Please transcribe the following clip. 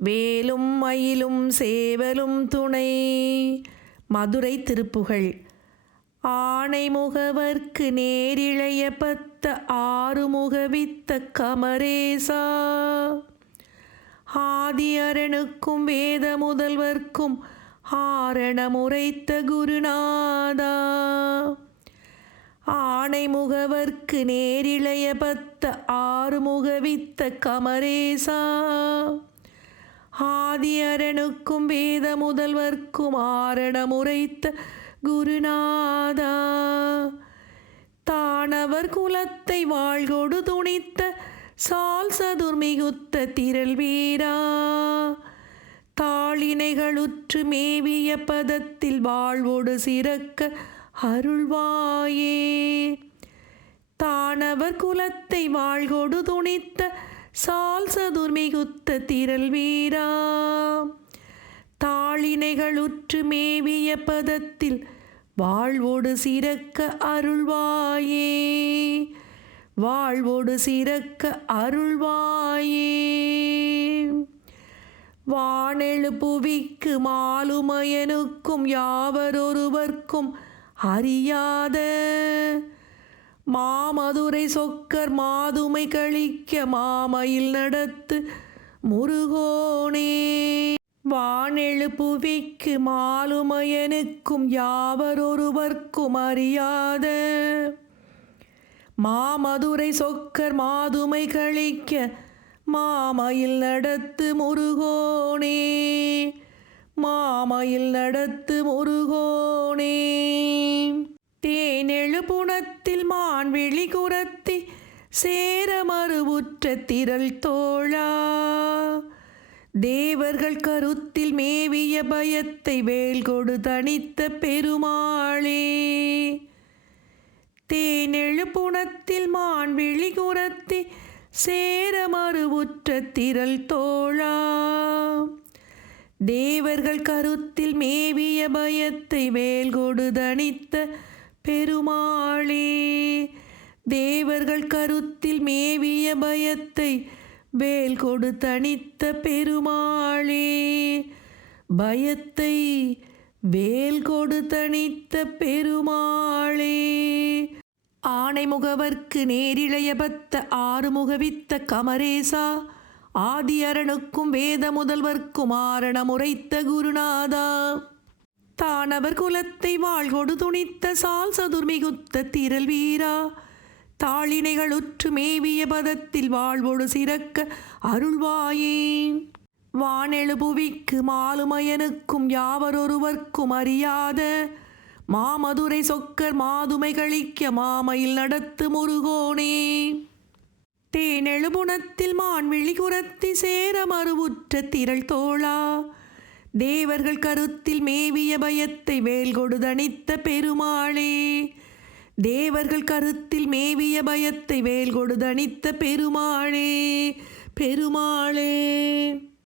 வேலும் மயிலும் சேவலும் துணை. மதுரை திருப்புகழ். ஆனை முகவர்க்கு நேரிழைய பத்த ஆறுமுகவித்த கமரேசா. ஆதி அரணுக்கும் வேத முதல்வர்க்கும் ஆரணமுரைத்த குருநாதா. ஆனை முகவர்க்கு நேரிழைய பத்த ஆறுமுகவித்த கமரேசா. ஆதி அரணுக்கும் வேத முதல்வர்க்கும் ஆரணமுரைத்த குருநாதா. தானவர் குலத்தை வாழ்கொடு துணித்த சால் சதுர்மிகுத்த திரள் வீரா. தாளினைகளுற்று மேவிய பதத்தில் வாழ்வோடு சிறக்க அருள்வாயே. தானவர் குலத்தை வாழ்கொடு துணித்த சால் சதுர்மிகுத்த திரள் வீரா. தாளினைகளுற்று மேவிய பதத்தில் வாழ்வோடு சிறக்க அருள்வாயே. வாழ்வோடு சிறக்க அருள்வாயே. வானெழு புவிக்கு மாலுமயனுக்கும் யாவரொருவர்க்கும் அறியாத மாமதுரை சொக்கர் மாதுமை கழிக்க மாமயில் நடத்து முருகோனே. வானெழு புவிக்கு மாலுமயனுக்கும் யாவரொருவர்க்கும் அறியாத மாமதுரை சொக்கர் மாதுமை கழிக்க மாமயில் நடத்து முருகோனே. மாமயில் நடத்து முருகோனே. தேனெழு புனத்தில் மான்விழி குரத்தி சேர மறுவுற்ற திரள் தோழா. தேவர்கள் கருத்தில் மேவிய பயத்தை வேல்கொடு தணித்த பெருமாளே. தேனெழு புனத்தில் மான்விழி குரத்தி சேர மறுவுற்ற திரள் தோழா. தேவர்கள் கருத்தில் மேவிய பயத்தை வேல்கொடு தணித்த பெருமாளே. தேவர்கள் கருத்தில் மேவிய பயத்தை வேல்கொடு தணித்த பெருமாளே. பயத்தை வேல்கொடு தணித்த பெருமாளே. ஆனை முகவர்க்கு நேரிழைய பத்த ஆறுமுகவித்த கமரேசா. ஆதி அரணுக்கும் வேத முதல்வர்க்கும் ஆரணமுரைத்த குருநாதா. தானவர் குலத்தை வாழ்கொடு துணித்த சால் சதுர்மிகுத்த திரள் வீரா. தாளினைகளுற்று மேவிய பதத்தில் வாழ்வோடு சிறக்க அருள்வாயே. வானெழு புவிக்கு மாலுமயனுக்கும் யாவரொருவர்க்கும் அறியாத மாமதுரை சொக்கர் மாதுமை கழிக்க மாமயில் நடத்து முருகோனே. தேனெழு புனத்தில் மான்விழி குரத்தி சேர மறுவுற்ற திரள் தோழா. தேவர்கள் கருத்தில் மேவிய பயத்தை வேல்கொடு தணித்த பெருமாளே. தேவர்கள் கருத்தில் மேவிய பயத்தை வேல்கொடு தணித்த பெருமாளே. பெருமாளே.